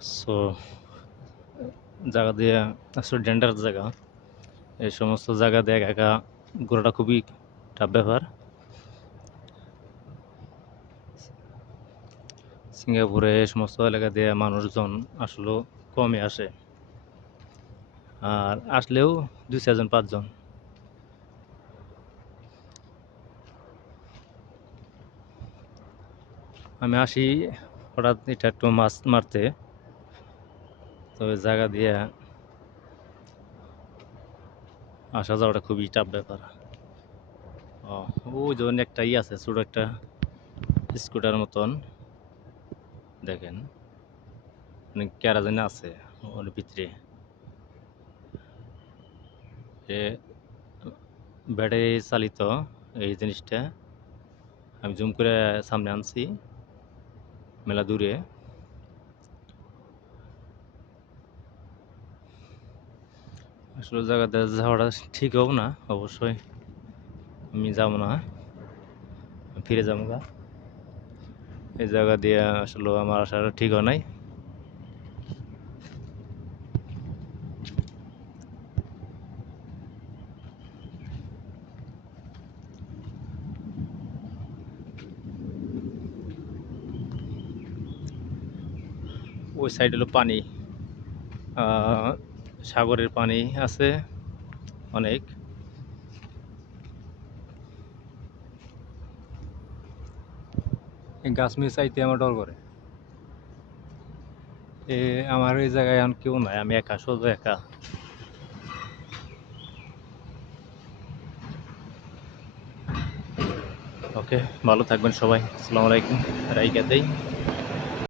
So জায়গা দিয়ে আসলে ডেঞ্জারাস জায়গা। এই সমস্ত জায়গা দিয়ে একা একা ঘোরাটা খুবই টাফ ব্যাপার। সিঙ্গাপুরে এই সমস্ত এলাকা দিয়ে মানুষজন আসলেও কমই আসে, আর আসলেও 2-4 জন 5 জন। আমি আসি হঠাৎ এটা একটু মাছ মারতে, তো ওই জায়গা দিয়ে আসা যাওয়াটা খুবই টাফ ব্যাপার। ওই জন্য একটা আছে, ছোট একটা স্কুটার মতন, দেখেন অনেক কেরা জানি আছে ওর ভিতরে। এ ব্যাটারি চালিত এই জিনিসটা। আমি জুম করে সামনে আনছি মেলা দূরে। আসলে জায়গাতে যাওয়াটা ঠিক হবো না, অবশ্যই আমি যাবো না, ফিরে যাবো গা। এই জায়গা দিয়ে আসলে আমার আসাটা ঠিক হয় নাই। ওই সাইড হলো পানি, সাগরের পানি আছে অনেক। গাছ মিছ চাইতে আমার ডর করে। আমার এই জায়গায় এখন কেউ নাই, আমি একা, শুধু একা। ওকে, ভালো থাকবেন সবাই। আসসালামু আলাইকুম। রাইকা দেই।